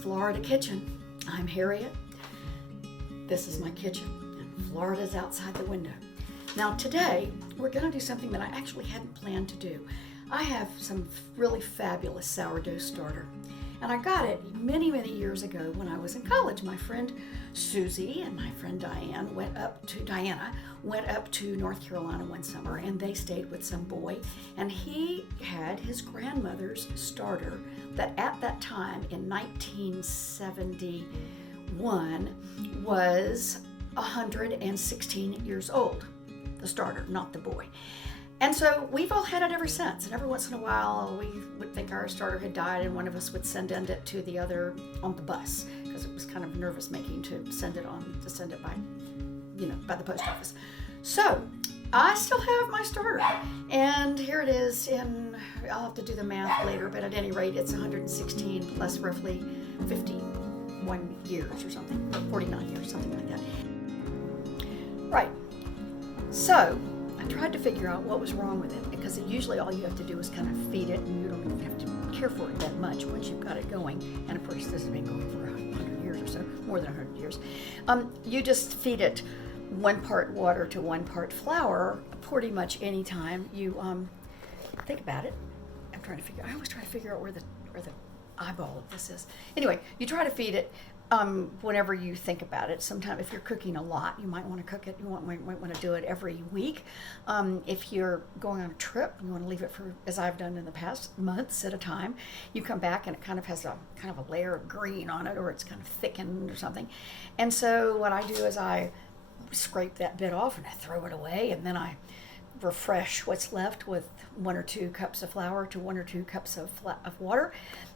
Florida Kitchen. I'm Harriet. This is my kitchen, and Florida's outside the window. Now today, we're gonna do something that I actually hadn't planned to do. I have some really fabulous sourdough starter, and I got it many, many years ago when I was in college. My friend Susie and my friend Diana went up to North Carolina one summer, and they stayed with some boy, and he had his grandmother's starter that at that time in 1971 was 116 years old. The starter, not the boy. And so we've all had it ever since, and every once in a while we would think our starter had died and one of us would send it to the other on the bus, because it was kind of nervous making to send it by the post office. So I still have my starter, and here it is I'll have to do the math later, but at any rate it's 116 plus roughly 51 years or something, or 49 years, something like that. Right, so I tried to figure out what was wrong with it, because usually all you have to do is kind of feed it, and you don't even have to care for it that much once you've got it going. And of course, this has been going for 100 years or so, more than 100 years. You just feed it 1 part water to 1 part flour pretty much any time you think about it. I always try to figure out where the eyeball of this is. Anyway, you try to feed it whenever you think about it. Sometimes if you're cooking a lot, you might want to cook it. You might want to do it every week. If you're going on a trip, you want to leave it for, as I've done in the past, months at a time. You come back and it kind of has a layer of green on it, or it's kind of thickened or something. And so what I do is I scrape that bit off and I throw it away, and then I refresh what's left with 1 or 2 cups of flour to 1 or 2 cups of water,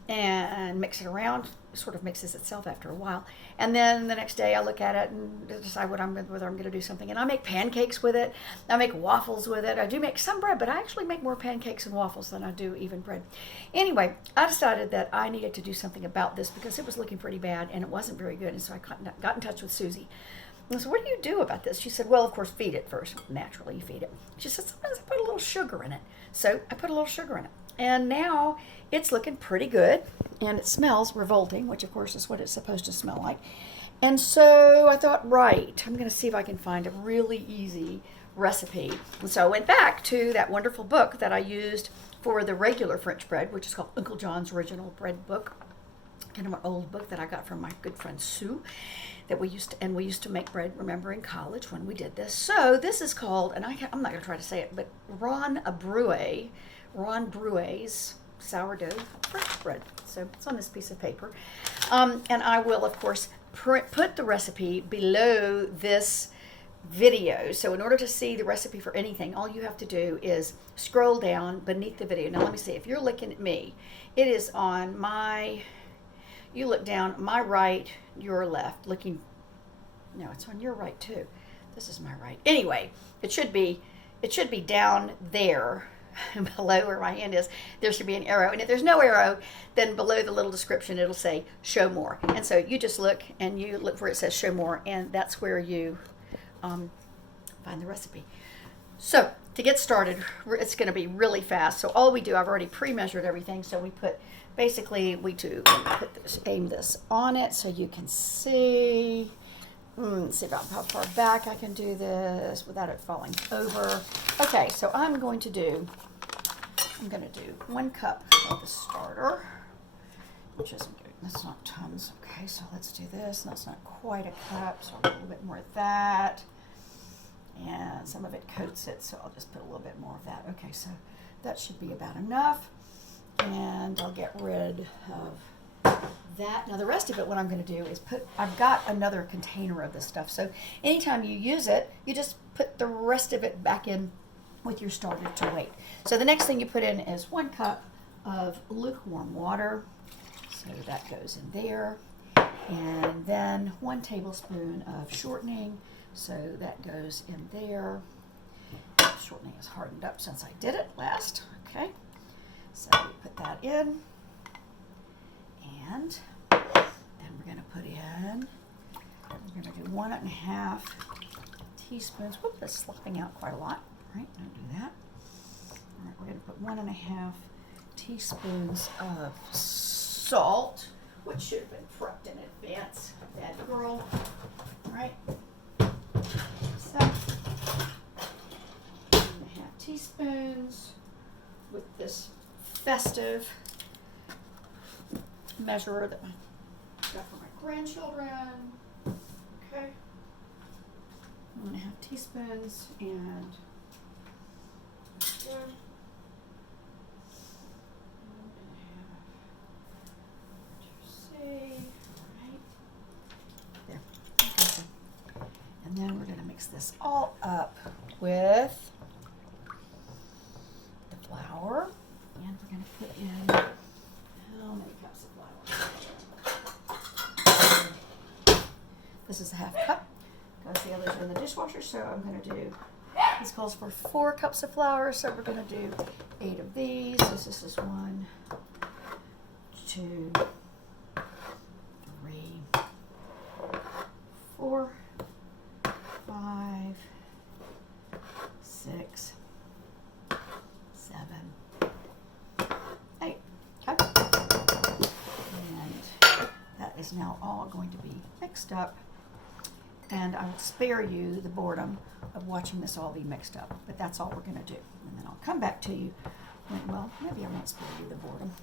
and mix it around. It sort of mixes itself after a while, and then the next day I look at it and decide whether I'm going to do something. And I make pancakes with it. I make waffles with it. I do make some bread, but I actually make more pancakes and waffles than I do even bread. Anyway, I decided that I needed to do something about this because it was looking pretty bad and it wasn't very good. And so I got in touch with Susie. And so, what do you do about this? She said, well, of course, feed it first. Naturally, you feed it. She said, sometimes I put a little sugar in it. So I put a little sugar in it. And now it's looking pretty good. And it smells revolting, which, of course, is what it's supposed to smell like. And so I thought, right, I'm going to see if I can find a really easy recipe. And so I went back to that wonderful book that I used for the regular French bread, which is called Uncle John's Original Bread Book. Kind of an old book that I got from my good friend Sue, that we used to make bread, remember, in college when we did this. So this is called, and I'm not going to try to say it, but Ron Bruet's sourdough French bread. So it's on this piece of paper, and I will, of course, put the recipe below this video. So in order to see the recipe for anything, all you have to do is scroll down beneath the video. Now let me see, if you're looking at me, it is on you look down, my right, your left, no, it's on your right too. This is my right. Anyway, it should be down there below where my hand is. There should be an arrow, and if there's no arrow, then below the little description it'll say show more. And so you just look, and you look where it says show more, and that's where you find the recipe. So to get started, it's going to be really fast. So all we do, I've already pre-measured everything. So we aim this on it so you can see. See about how far back I can do this without it falling over. Okay, so I'm going to do 1 cup of the starter, which isn't good. That's not tons. Okay, so let's do this. That's not quite a cup, so a little bit more of that. And some of it coats it, so I'll just put a little bit more of that. Okay, so that should be about enough. And I'll get rid of that. Now the rest of it, what I'm going to do is I've got another container of this stuff. So anytime you use it, you just put the rest of it back in with your starter to wait. So the next thing you put in is 1 cup of lukewarm water. So that goes in there. And then 1 tablespoon of shortening. So that goes in there. Shortening is hardened up since I did it last. Okay. So we put that in. And then we're going to put in, we're going to do 1.5 teaspoons. Whoop, that's slopping out quite a lot. All right, don't do that. All right, we're going to put 1.5 teaspoons of salt, which should have been prepped in advance. Bad girl. All right. So, 1.5 teaspoons with this festive measure that I got for my grandchildren. Okay. 1.5 teaspoons and there. 1.5. Right there. Okay. And then we're going to mix this all up with the flour, and we're going to put in how many cups of flour? This is a 1/2 cup. Because the others are in the dishwasher, so I'm going to do, this calls for 4 cups of flour, so we're going to do 8 of these. This is just 1, 2, 3, 4, 5, 6, 7, 8. Okay. And that is now all going to be mixed up. And I will spare you the boredom of watching this all be mixed up. But that's all we're going to do. And then I'll come back to you when, well, maybe I won't spare you the boredom.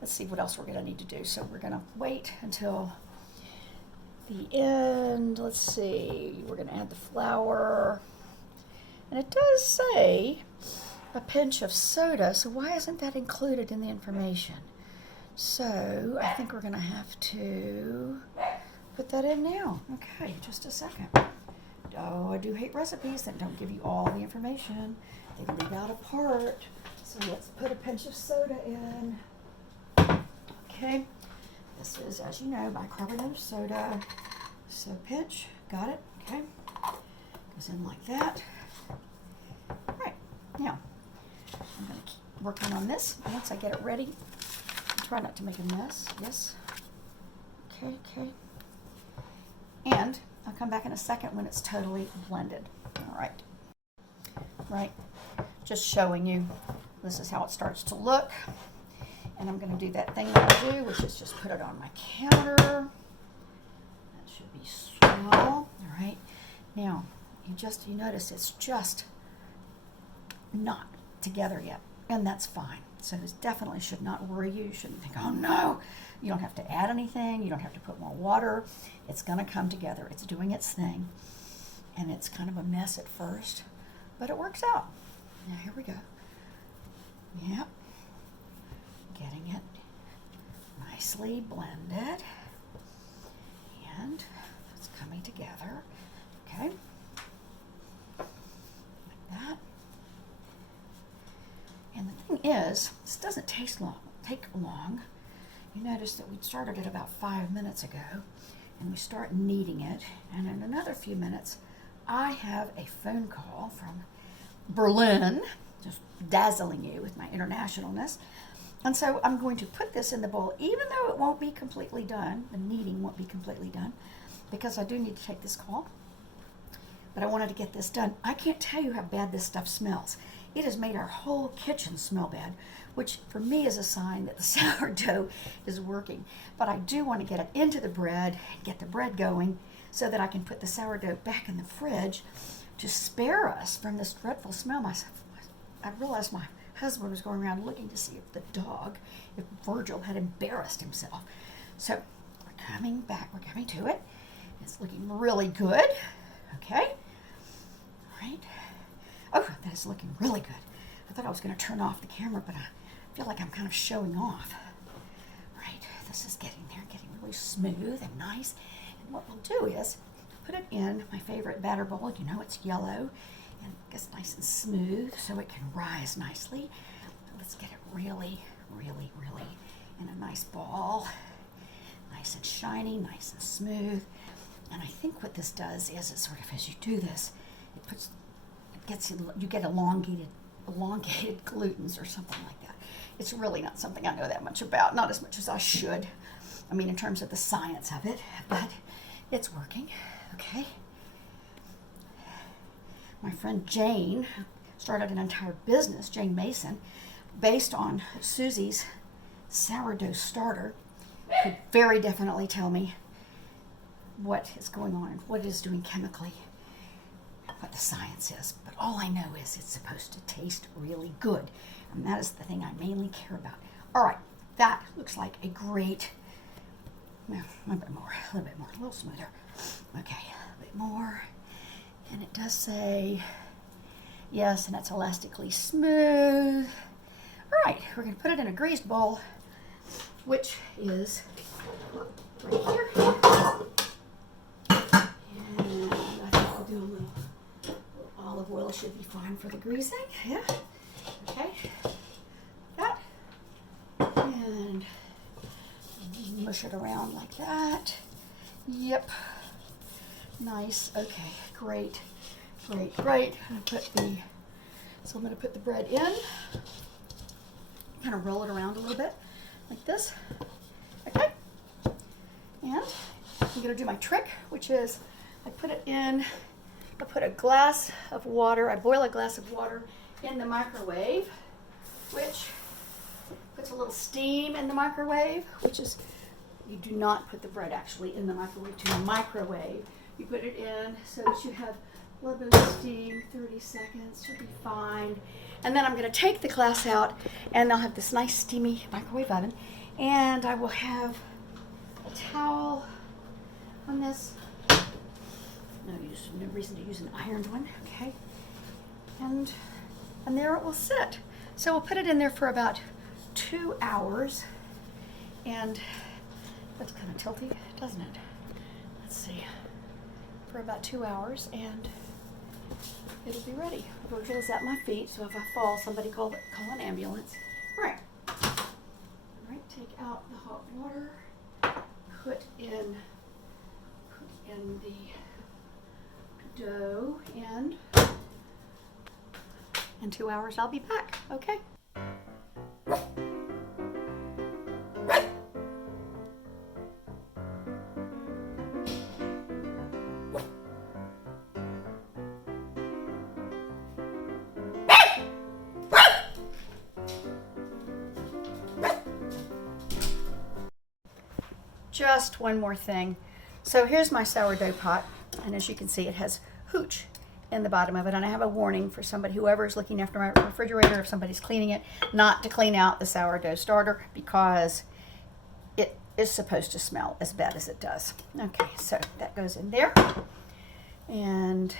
Let's see what else we're going to need to do. So we're going to wait until the end. Let's see. We're going to add the flour. And it does say a pinch of soda. So why isn't that included in the information? So I think we're going to have to put that in now. Okay, just a second. Oh, I do hate recipes that don't give you all the information. They leave out a part. So let's put a pinch of soda in. Okay, this is, as you know, bicarbonate of soda. So pinch, got it, okay. Goes in like that. All right, now, I'm gonna keep working on this. Once I get it ready, try not to make a mess, yes. Okay, okay. And I'll come back in a second when it's totally blended. All right. Right. Just showing you this is how it starts to look. And I'm going to do that thing that I do, which is just put it on my counter. That should be small. All right. Now, you notice it's just not together yet. And that's fine. So this definitely should not worry you. You shouldn't think, oh no. You don't have to add anything. You don't have to put more water. It's going to come together. It's doing its thing. And it's kind of a mess at first, but it works out. Now here we go. Yep. Getting it nicely blended. And it's coming together. Okay. Like that. And the thing is, this doesn't take long. You notice that we started it about 5 minutes ago, and we start kneading it, and in another few minutes, I have a phone call from Berlin, just dazzling you with my internationalness. And so I'm going to put this in the bowl, even though it won't be completely done, the kneading won't be completely done, because I do need to take this call. But I wanted to get this done. I can't tell you how bad this stuff smells. It has made our whole kitchen smell bad, which for me is a sign that the sourdough is working. But I do want to get it into the bread, get the bread going, so that I can put the sourdough back in the fridge to spare us from this dreadful smell. I realized my husband was going around looking to see if the dog, if Virgil had embarrassed himself. So we're coming back, we're coming to it. It's looking really good. Okay. All right. Oh, that is looking really good. I thought I was going to turn off the camera, but I feel like I'm kind of showing off. Right, this is getting there, getting really smooth and nice. And what we'll do is put it in my favorite batter bowl. You know, it's yellow and it gets nice and smooth so it can rise nicely. Let's get it really, really, really in a nice ball. Nice and shiny, nice and smooth. And I think what this does is it sort of, as you do this, you get elongated glutens or something like that. It's really not something I know that much about, not as much as I should. I mean, in terms of the science of it, but it's working, okay? My friend Jane started an entire business, Jane Mason, based on Susie's sourdough starter. could very definitely tell me what is going on and what it is doing chemically, what the science is. But all I know is it's supposed to taste really good. And that is the thing I mainly care about. All right, that looks like a great, well, a little bit more, a little smoother. Okay, a bit more. And it does say, yes, and it's elastically smooth. All right, we're gonna put it in a greased bowl, which is right here. And I think we'll do a little olive oil should be fine for the greasing. Yeah. Okay. That. And mush it around like that. Yep. Nice. Okay. Great. Great. Great. So I'm going to put the bread in. Kind of roll it around a little bit like this. Okay. And I'm going to do my trick, which is I put a glass of water, I boil a glass of water in the microwave, which puts a little steam in the microwave, which is, you do not put the bread actually in the microwave to microwave. You put it in so that you have a little bit of steam, 30 seconds should be fine. And then I'm going to take the glass out and I'll have this nice steamy microwave oven, and I will have a towel on this. No reason to use an ironed one, okay? And there it will sit. So we'll put it in there for about 2 hours, and that's kind of tilty, doesn't it? Let's see. For about 2 hours, and it'll be ready. Virgil is at my feet, so if I fall, somebody call an ambulance. All right. All right, take out the hot water, put in the dough, and in 2 hours I'll be back. Okay. Just one more thing. So here's my sourdough pot, and as you can see, it has hooch in the bottom of it, and I have a warning for somebody, whoever's looking after my refrigerator, if somebody's cleaning it, not to clean out the sourdough starter, because it is supposed to smell as bad as it does. Okay, so that goes in there, and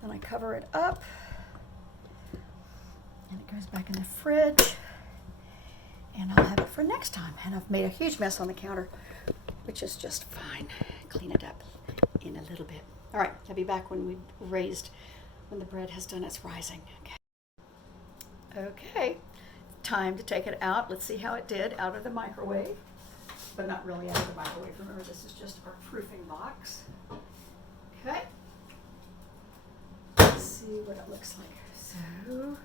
then I cover it up, and it goes back in the fridge, and I'll have it for next time. And I've made a huge mess on the counter, which is just fine. Clean it up in a little bit. All right, I'll be back when the bread has done its rising. Okay, time to take it out. Let's see how it did out of the microwave, but not really out of the microwave. Remember, this is just our proofing box. Okay, let's see what it looks like. So,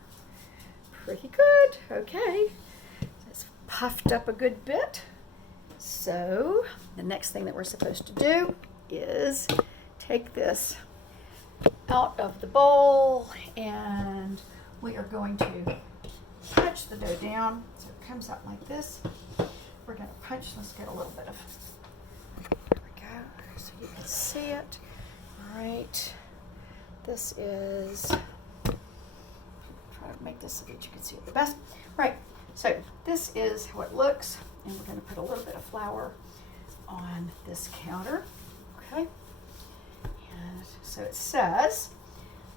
pretty good. Okay, it's puffed up a good bit. So the next thing that we're supposed to do is take this out of the bowl, and we are going to punch the dough down so it comes out like this. We're going to punch. Let's get a little bit of, there we go, so you can see it. All right, this is, try to make this so that you can see it the best. Right, so this is how it looks, and we're going to put a little bit of flour on this counter. Okay, and so it says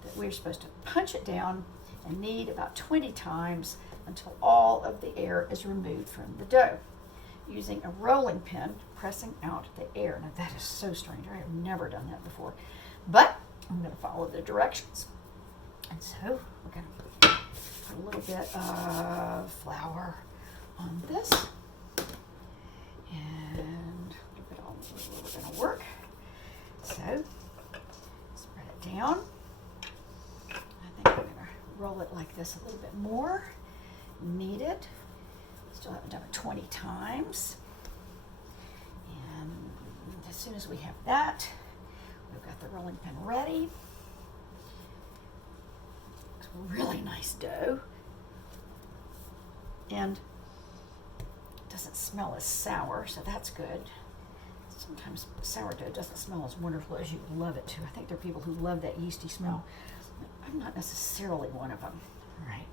that we're supposed to punch it down and knead about 20 times until all of the air is removed from the dough, using a rolling pin, pressing out the air. Now that is so strange. I have never done that before, but I'm going to follow the directions. And so we're going to put a little bit of flour on this, and a little bit on where we're going to work. So spread it down. I think I'm going to roll it like this a little bit more. Knead it. Still haven't done it 20 times. And as soon as we have that, we've got the rolling pin ready. It's a really nice dough. And it doesn't smell as sour, so that's good. Sometimes sourdough doesn't smell as wonderful as you would love it to. I think there are people who love that yeasty smell. I'm not necessarily one of them. All right.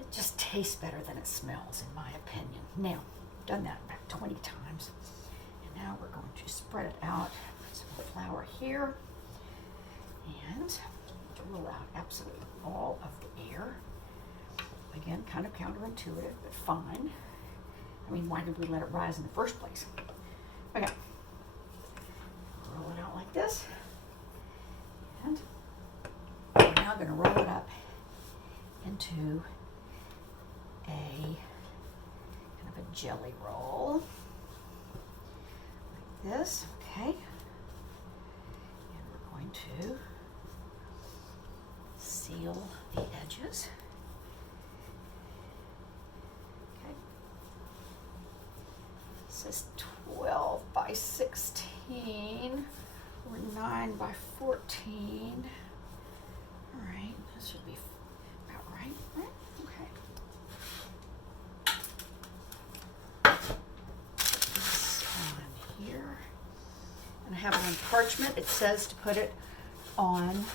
It just tastes better than it smells, in my opinion. Now, I've done that about 20 times. And now we're going to spread it out. Put some of the flour here. And to roll out absolutely all of the air. Again, kind of counterintuitive, but fine. I mean, why did we let it rise in the first place? Okay. Roll it out like this. And we're now going to roll it up into a kind of a jelly roll. Like this, okay. And we're going to seal the edges. Is 12 by 16 or 9 by 14. All right, that should be about right. Okay. Put this on here. And I have it on parchment. It says to put it on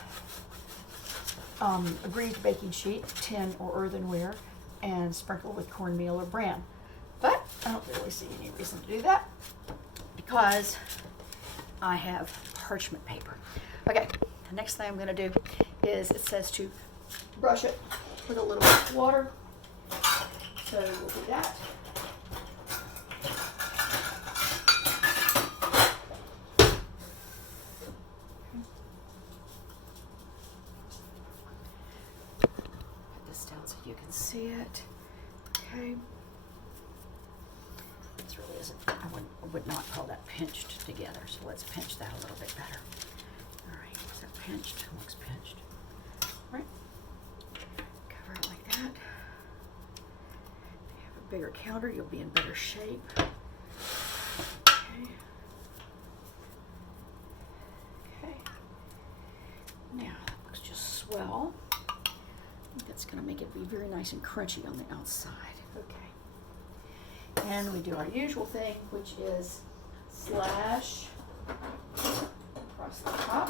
a greased baking sheet, tin or earthenware, and sprinkle with cornmeal or bran. But I don't really see any reason to do that because I have parchment paper. Okay, the next thing I'm going to do is it says to brush it with a little bit of water. So we'll do that. Put this down so you can see it. Okay. I would not call that pinched together, so let's pinch that a little bit better. All right, is that pinched? Looks pinched. All right, cover it like that. If you have a bigger counter, you'll be in better shape. Okay. Okay. Now, that looks just swell. I think that's going to make it be very nice and crunchy on the outside. Okay. And we do our usual thing, which is slash across the top.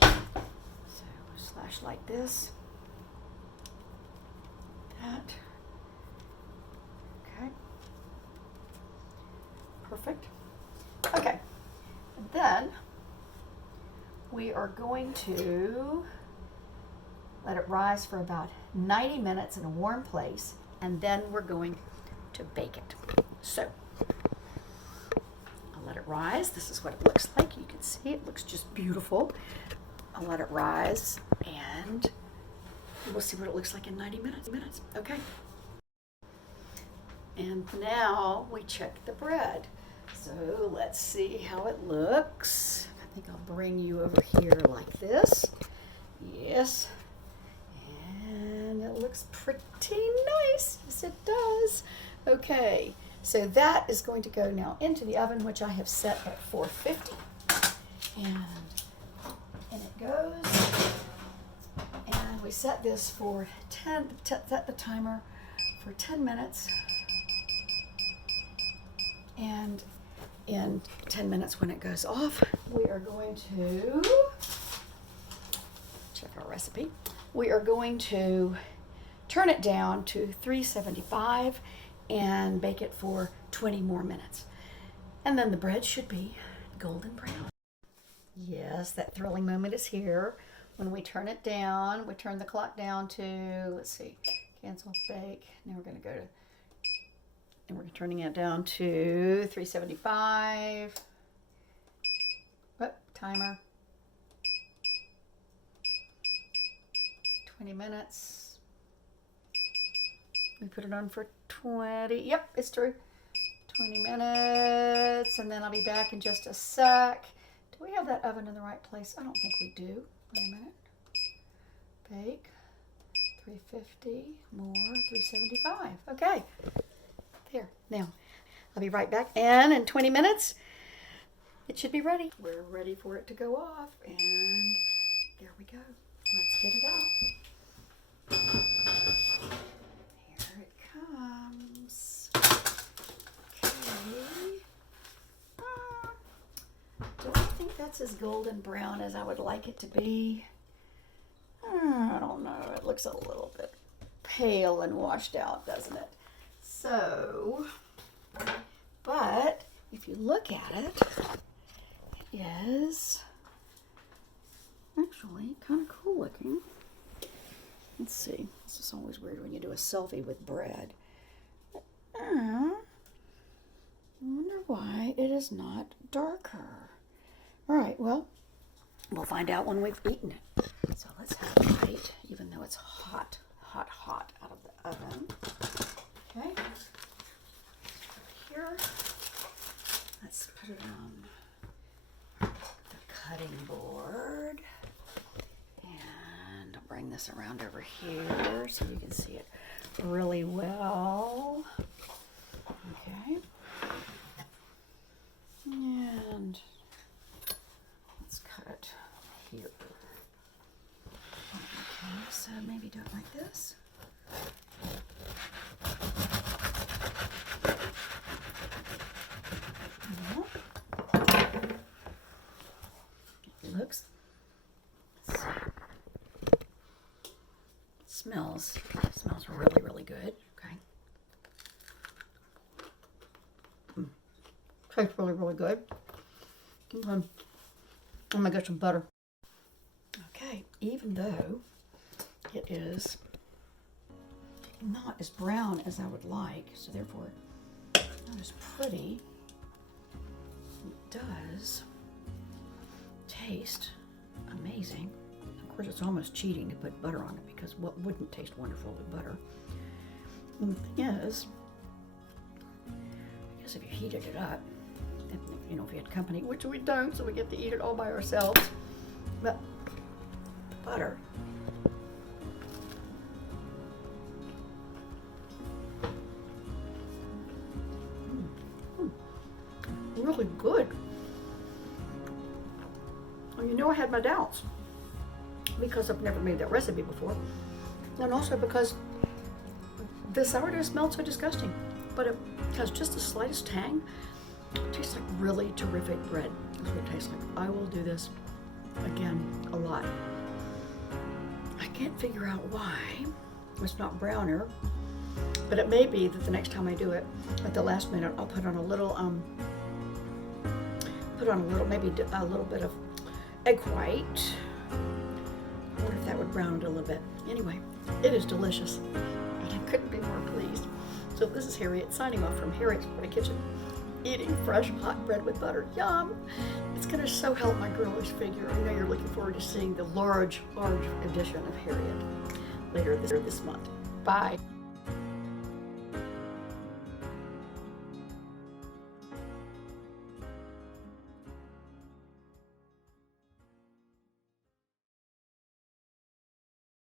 So we slash like this. That. Okay. Perfect. Okay. And then we are going to let it rise for about 90 minutes in a warm place, and then we're going to bake it. So I'll let it rise. This is what it looks like. You can see it looks just beautiful. I'll let it rise and we'll see what it looks like in 90 minutes. Okay. And now we check the bread. So let's see how it looks. I think I'll bring you over here like this. Yes. And it looks pretty nice. Yes, it does. Okay, so that is going to go now into the oven, which I have set at 450. And in it goes. And we set this for set the timer for 10 minutes. And in 10 minutes when it goes off, we are going to check our recipe. We are going to turn it down to 375 and bake it for 20 more minutes. And then the bread should be golden brown. Yes, that thrilling moment is here. When we turn it down, we turn the clock down to, let's see, cancel, bake. Now we're going to go to, and we're turning it down to 375. Oh, timer. 20 minutes. We put it on for 20. Yep, it's true. 20 minutes, and then I'll be back in just a sec. Do we have that oven in the right place? I don't think we do. Wait a minute. Bake. 350, more, 375. Okay. There. Now, I'll be right back. And in 20 minutes, it should be ready. We're ready for it to go off. And there we go. Let's get it out. Here it comes. that's as golden brown as I would like it to be. I don't know. It looks a little bit pale and washed out, doesn't it? So, but if you look at it, it is actually kind of cool looking. Let's see. This is always weird when you do a selfie with bread. I wonder why it is not darker. All right, well, we'll find out when we've eaten it. So let's have a bite, even though it's hot, hot, hot out of the oven. Okay. Here. Let's put it on the cutting board. And I'll bring this around over here so you can see it really well. Okay. And let's cut it here. Okay, so maybe do it like this. It looks, smells really, really good. Okay. Tastes really, really good. Okay. I'm gonna get some butter. Okay, even though it is not as brown as I would like, so therefore not as pretty, it does taste amazing. Of course, it's almost cheating to put butter on it, because what wouldn't taste wonderful with butter? And the thing is, I guess if you heated it up, you know, if you had company, which we don't, so we get to eat it all by ourselves, but butter. Really good. Well, you know, I had my doubts because I've never made that recipe before, and also because the sourdough smelled so disgusting, but it has just the slightest tang. It tastes like really terrific bread. That's what it tastes like. I will do this again a lot. I can't figure out why it's not browner, but it may be that the next time I do it, at the last minute, I'll put on a little, maybe a little bit of egg white. I wonder if that would brown it a little bit. Anyway, it is delicious, and I couldn't be more pleased. So this is Harriet signing off from Harriet's Kitchen, eating fresh hot bread with butter. Yum! It's going to so help my girlish figure. I know you're looking forward to seeing the large edition of Harriet later this month. Bye.